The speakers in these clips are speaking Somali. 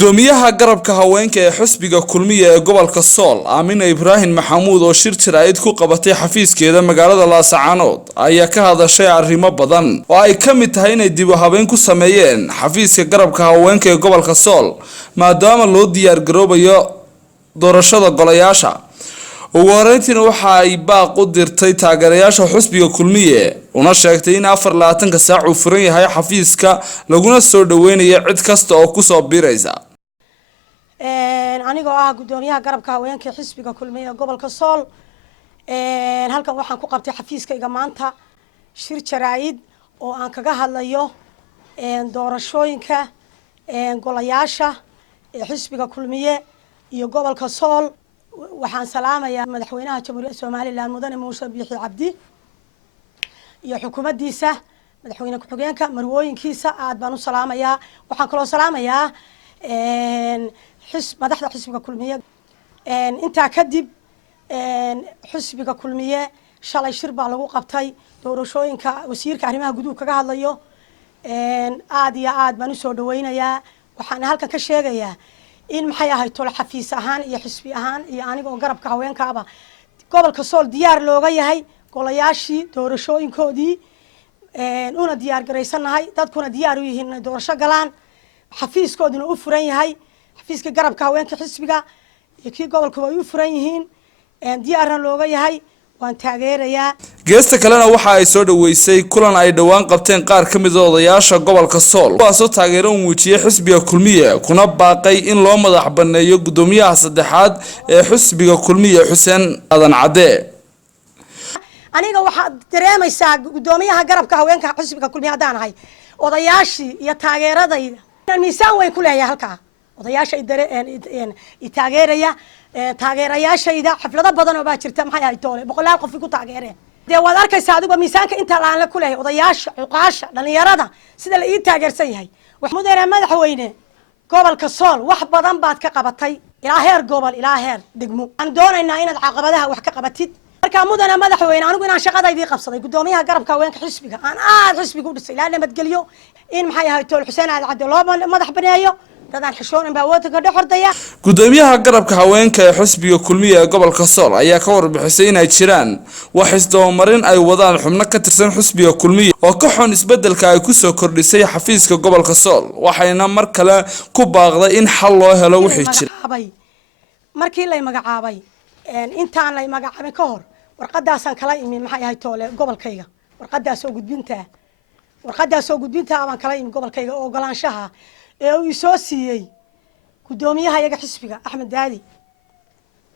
gudoomiyaha garabka haweenka ee xisbiga kulmiye ee gobolka Sool Aamina Ibrahim Maxamuud oo shir jiraayid ku qabatay xafiiskeeda magaalada Laascaanood ayaa ka hadashay arrimo badan oo ay ka mid tahay inay dib u habeyn ku sameeyeen xafiiska garabka haweenka ee gobolka Sool maadaama loo diyaar garoobayo doorashada golayaasha ugu horeyntiina waxa ay baaq u dirtay taageerayaasha xisbiga kulmiye una sheegtay in 24 saac uu furan yahay xafiiska laguna soo dhaweynayo cid kasta oo ku soo biiraysa anigoo ah gudoomiyaha garabka haweenka xisbiga kulmiye gobolka Sool halkan waxaan ku qabtay xafiiskayga maanta shir jaraa'id oo aan kaga hadlayo doorashooyinka golayaasha xisbiga kulmiye iyo gobolka Sool waxaan salaamayaa madaxweynaha jamhuuriyadda Soomaaliland mudane Muuse Biixi Cabdi iyo xukuumaddiisa madaxweyne ku-xigeenka marwooyinkiisa aad baan u salaamayaa waxaan kaloo salaamayaa madaxda xisbiga kulmiye intaa kadib xisbiga kulmiye shalay shir baa lagu qabtay doorashooyinka wasiirka arrimaha gudaha kaga hadlayo aad iyo aad baan u soo dhaweynayaa waxaan halkan ka sheegayaa in maxay ahayd tolo xafiis ahaan iyo xisbi ahaan iyo aniga oo garabka haweenkaaba gobolka Sool diyaar looga yahay golayaashii doorashooyinkoodii una diyaar gareysanahay dadkuna diyaar u yihiin doorasho galaan xafiiskooduna u furan yahay xafiiska garabka haweenka xisbiga iyo kii gobolka way u furan yihiin diyaarna looga yahay waan taageerayaa geesta kalena waxa ay soo dhaweysay kulan ay dhawaan qabteen qaar ka mid ah odayaasha gobolka Sool kuwaasoo taageero u muujiyay xisbiga kulmiye kuna baaqay in loo madax baneeyo gudoomiyaha saddexaad ee xisbiga kulmiye Xuseen Adan Cade aniga waxa dareemaysaa gudoomiyaha garabka haweenka xisbiga kulmiye hadaan ahay odayaashii iyo taageeradayda miisaan way ku leeyahay halka odayaasha ay taageeraya taageerayaashayda xaflado badan oo baa jirta maxay ahayd toole boqolaal qof ku taageereen de wad arkaysaa adigu miisaanka inta aan la kuleeyahay odayaasha cuqaasha dhalinyarada sida la ii taageersan yahay wax mudane madaxweyne gobolka Sool wax badan baad ka qabatay ilaa heer gobol ilaa heer degmo aan doonaynaa inaad caqabadaha wax ka qabatid marka mudane madaxweyne anigu inaan shaqadaydii qabsaday gudoomiyaha garabka haweenka xisbiga aan aad xisbiga u dhisay ilaa nabadgelyo in maxay ahayd toole Xuseen Adan Cade loo madax baneeyo dadaan xishoon baa wadada dhexordaya gudoomiyaha garabka haweenka ee xisbiga kulmiye ee gobolka Sool ayaa ka warbixisay in ay jiraan wax isdoomarin ay wadaan xubno ka tirsan xisbiga kulmiye oo ka xun isbedelka ay ku soo kordhisay xafiiska gobolka Sool waxayna mar kale ku baaqday in xal loo helo wixii jiray markii la magacaabay intaan la magacaabay ka hor warqadaasan kala imin maxay ahayd toole gobolkayga warqadaas oo gudbinta aan kala imin gobolkayga oo ogolaanshaha ee uu soo siiyay gudoomiyaha iyaga xisbiga Axmed Daadi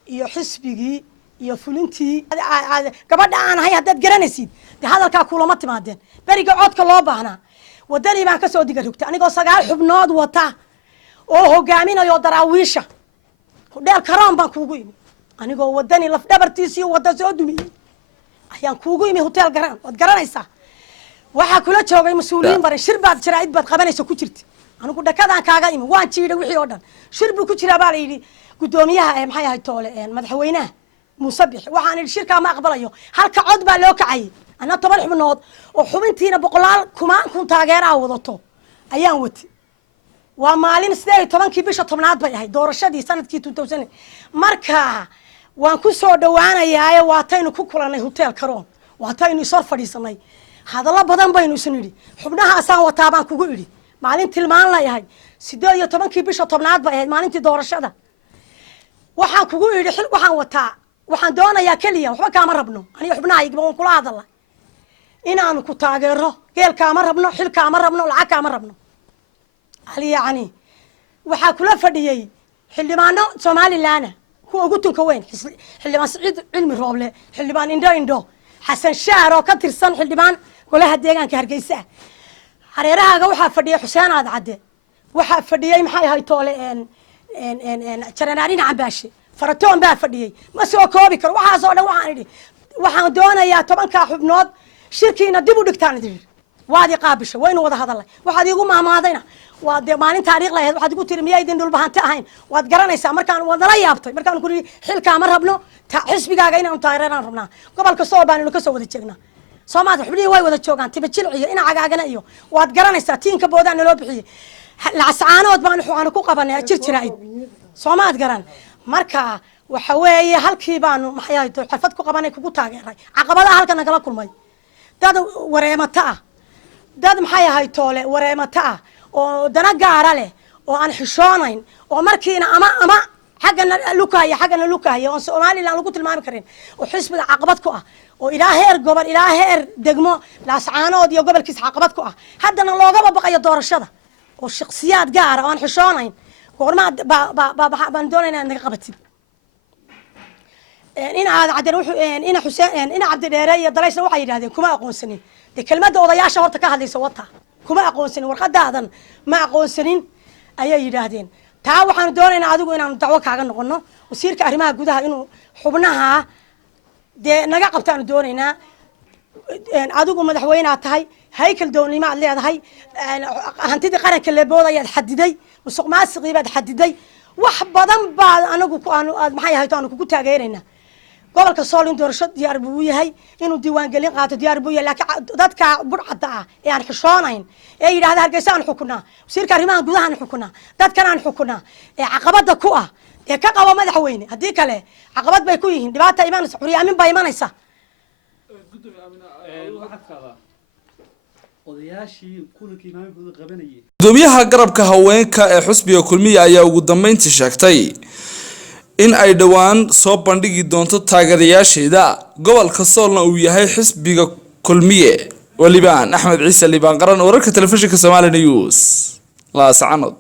iyo xisbigii iyo fulintii gabadha aan ahay haddaad garanaysid de hadalka kulama timaadeen bariga codka loo baahnaa wadani baan ka soo diga rugtay anigoo 9 xubnood wata oo hogaaminayo daraawiisha hudheel karoon baan kuugu imi anigoo wadani laf dhabartiisii wada soo dumiyay ayaan kuugu imi hotel garan wad garanaysaa waxa kula joogay mas'uuliyiin baran shirbaad jaraa'id baad qabanayso ku jirtay anigu dhakadaan kaaga imi waan jiiday wixii oo dhan shir buu ku jiraa baa la yidhi gudoomiyaha maxay ahayd toole madaxweynaha Muuse Biixi waxaan idhi shirka ma aqbalayo halka cod baa loo kacay ana 10 xubnood oo xubintiina boqolaal kun taageeraha wadato ayaan watay waa maalin 18 bisha 10aad bay ahayd doorashadii sanadkii 2000 marka waan ku soo dhawaanayaa waataynu ku kulanay hotel Karoon waataynu soo fadhiisanay hadallo badan baynu isu nidhi xubnaha asaan wataa baan kugu idhi maalin tilmaan la yahay 18 bisha 10aad bay ahayd maalintii doorashada waxaan kugu idhi xil waxaan wataa waxaan doonayaa kaliya waxba kaama rabno aniga xubnahayga waan kula hadalay inaan ku taageero geel kaama rabno xil kaama rabno lacag kaama rabno ali yaani waxa kula fadhiyay xildhibaano Soomaaliland kuwa ugu tunka weyn xildhibaan Saciid Cilmi Rooble xildhibaan Indho Xasan Shaar oo ka tirsan xildhibaan golaha deegaanka Hargeysa hareeraha waxa fadhiyay Xuseen Adan Cade waxa fadhiyay maxay ahayd toole jaranaarina Cabaashi faratoon baa fadhiyay ma soo koobi karo waxa soo dhan waxaan doonayaa 10 xubnood shirkiina dib u dhigtaan idin waadi qaabisho waynu wada hadalay waxaad igu maamaadayna waa de maalin taariikh lahayd waxaad igu tiri miyaydin dhul bahanta ahayn waad garanaysaa markaan wadala yaabtay markaan ku xilka ma rabno xisbigaaga inaan taageeraan rabnaa gobolka Sool baan ka soo wada jeegnaa Soomaaliya xubnihi way wada joogaan tiba jilciyo ina cagaagana iyo waad garanaysaa tiinka boodaan loo bixiyay lacascaanood baan waxaanu ku qabanay jirjirayd Soomaad garan marka waxa weeye halkii baanu maxay ahayd xirfad ku qabanay kugu taageeray caqabadaha halka nagala kulmay dad wareemata dad maxay ahayd toole wareemata oo dana gaara leh oo aan xishoonayn oo markiina ama xaqana lukaya oo Soomaaliland lagu tilmaami karin oo xisbiga caqabad ku ah oo ilaa heer gobol ilaa heer degmo laascaanood iyo gobolkiisa caqabad ku ah haddana loogaba baqayo doorashada oo shakhsiyaad gaar ah oo aan xishoonayn goorma baan doonaynaa inaad naga qabatid in aad cadar wuxuu in Xuseen in Cabdi Dheere iyo Dalaysna waxay yiraahdeen kuma aqoonsanin de kelmadda odayaasha horta ka hadlaysa wata kuma aqoonsanin warqadaadan ma aqoonsanin ayay yiraahdeen taa waxaan doonaynaa adigu inaan dacwo kaaga noqono wasiirka arrimaha gudaha inuu xubnaha de naga qabtaan doonaynaa adigu madaxweynaha tahay haykal doonimo aad leedahay hantidii qaranka leeboodayaad xadiday musuqmaasuqii baad xadiday wax badan baa anagu ku aanu maxay ahayd aanu kugu taageeraynaa gobolka Sool in doorasho diyaar buu yahay inuu diiwaan gelin qaato diyaar buu yahay laakiin dadka burcada ah ee aan xishoonayn ee yiraahdo Hargeysa aan xukunaa wasiirka arrimaha gudaha aan xukunaa dadkan aan xukunaa ee caqabada ku ah ee ka qabo madaxweyne hadii kale caqabad bay ku yihiin dhibaato imanaysa xuriyaamin bay imanaysa gudoomiyaha garabka haweenka ee xusbiga kulmiye ayaa ugu dambeyntii sheegtay in ay dhawaan soo bandhigi doonto taageerayaasheeda gobolka Soolna uu yahay xisbiga kulmiye walibaan Axmed Ciise Libaan qaran wararka telefishinka Soomaali News la sacanod